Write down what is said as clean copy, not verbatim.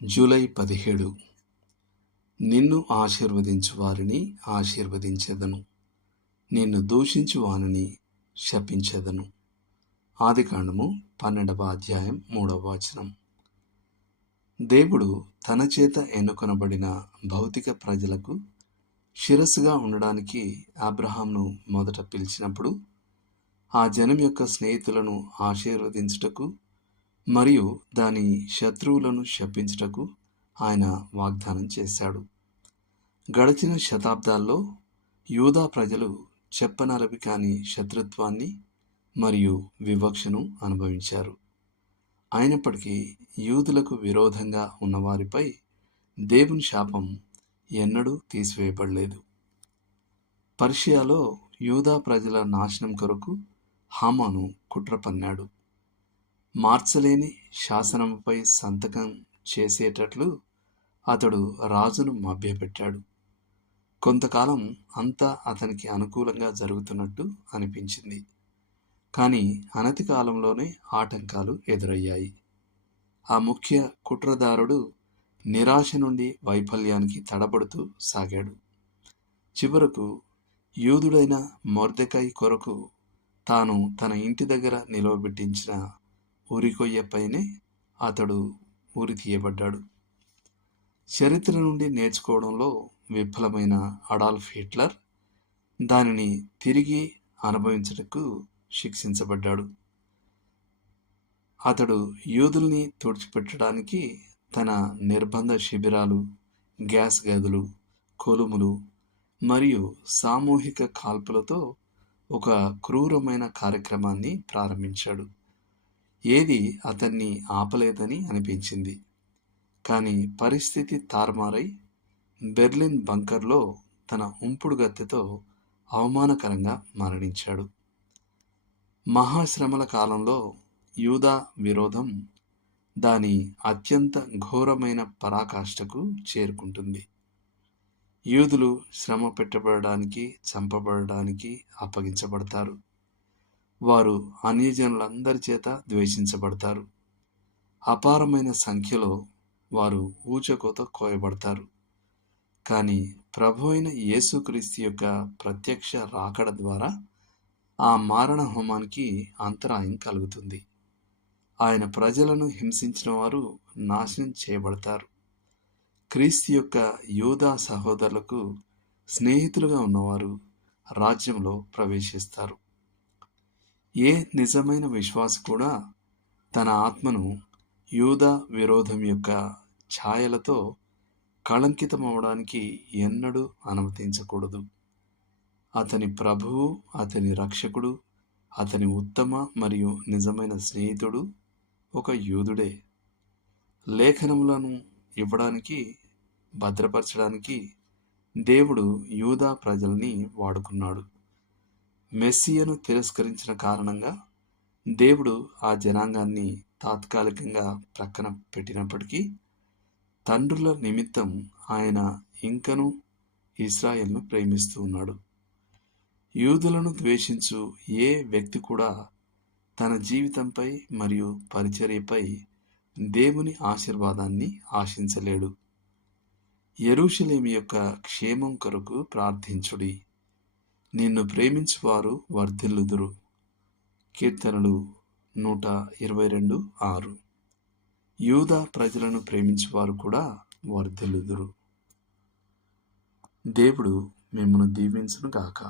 July 17. నిన్ను ఆశీర్వదించు వారిని ఆశీర్వదించెదను, నిన్ను దూషించు వారిని శపించెదను. ఆదికాండము 12వ అధ్యాయం 3వ వచనం. దేవుడు తన చేత ఎన్నుకొనబడిన భౌతిక ప్రజలకు శిరస్సుగా ఉండడానికి అబ్రహాంను మొదట పిలిచినప్పుడు ఆ జనం యొక్క స్నేహితులను ఆశీర్వదించుటకు మరియు దాని శత్రువులను శపించుటకు ఆయన వాగ్దానం చేశాడు. గడిచిన శతాబ్దాల్లో యూదా ప్రజలు చెప్పనలవి కాని శత్రుత్వాన్ని మరియు వివక్షను అనుభవించారు. అయినప్పటికీ యూదులకు విరోధంగా ఉన్నవారిపై దేవుని శాపం ఎన్నడూ తీసివేయబడలేదు. పర్షియాలో యూదా ప్రజల నాశనం కొరకు హామాను కుట్ర పన్నాడు. మార్చలేని శాసనముపై సంతకం చేసేటట్లు అతడు రాజును మభ్యపెట్టాడు. కొంతకాలం అంతా అతనికి అనుకూలంగా జరుగుతున్నట్టు అనిపించింది. కానీ అనతి కాలంలోనే ఆటంకాలు ఎదురయ్యాయి. ఆ ముఖ్య కుట్రదారుడు నిరాశ నుండి వైఫల్యానికి తడబడుతూ సాగాడు. చివరకు యూదుడైన మొర్దెకై కొరకు తాను తన ఇంటి దగ్గర నిలవబెట్టించిన ఉరికొయ్యపైనే అతడు ఉరి తీయబడ్డాడు. చరిత్ర నుండి నేర్చుకోవడంలో విఫలమైన అడాల్ఫ్ హిట్లర్ దానిని తిరిగి అనుభవించటకు శిక్షించబడ్డాడు. అతడు యూదుల్ని తుడిచిపెట్టడానికి తన నిర్బంధ శిబిరాలు, గ్యాస్ గదులు, కొలుములు మరియు సామూహిక కాల్పులతో ఒక క్రూరమైన కార్యక్రమాన్ని ప్రారంభించాడు. ఏది అతన్ని ఆపలేదని అనిపించింది. కానీ పరిస్థితి తారుమారై బెర్లిన్ బంకర్లో తన ఉంపుడు గత్తెతో అవమానకరంగా మరణించాడు. మహాశ్రమల కాలంలో యూదా విరోధం దాని అత్యంత ఘోరమైన పరాకాష్ఠకు చేరుకుంటుంది. యూదులు శ్రమ పెట్టబడడానికి, చంపబడడానికి అప్పగించబడతారు. వారు అన్యజనులందరి చేత ద్వేషించబడతారు. అపారమైన సంఖ్యలో వారు ఊచకోత కోయబడతారు. కానీ ప్రభువైన యేసుక్రీస్తు యొక్క ప్రత్యక్ష రాకడ ద్వారా ఆ మారణ హోమానికి అంతరాయం కలుగుతుంది. ఆయన ప్రజలను హింసించిన వారు నాశనం చేయబడతారు. క్రీస్తు యొక్క యూదా సహోదరులకు స్నేహితులుగా ఉన్నవారు రాజ్యంలో ప్రవేశిస్తారు. ఏ నిజమైన విశ్వాసి కూడా తన ఆత్మను యూదా విరోధం యొక్క ఛాయలతో కళంకితమవడానికి ఎన్నడూ అనుమతించకూడదు. అతని ప్రభువు, అతని రక్షకుడు, అతని ఉత్తమ మరియు నిజమైన స్నేహితుడు ఒక యూదుడే. లేఖనములను ఇవ్వడానికి, భద్రపరచడానికి దేవుడు యూదా ప్రజల్ని వాడుకున్నాడు. మెస్సియను తిరస్కరించిన కారణంగా దేవుడు ఆ జనాంగాన్ని తాత్కాలికంగా ప్రక్కన పెట్టినప్పటికీ తండ్రుల నిమిత్తం ఆయన ఇంకనూ ఇశ్రాయేలును ప్రేమిస్తూ ఉన్నాడు. యూదులను ద్వేషించు ఏ వ్యక్తి కూడా తన జీవితంపై మరియు పరిచర్యపై దేవుని ఆశీర్వాదాన్ని ఆశించలేడు. యెరూషలేము యొక్క క్షేమం కొరకు ప్రార్థించుడి. నిన్ను ప్రేమించువారు వర్ధిల్లుదురు. కీర్తనలు 122:6. యూదా ప్రజలను ప్రేమించువారు కూడా వర్ధిల్లుదురు. దేవుడు మిమ్మల్ని దీవించును గాక.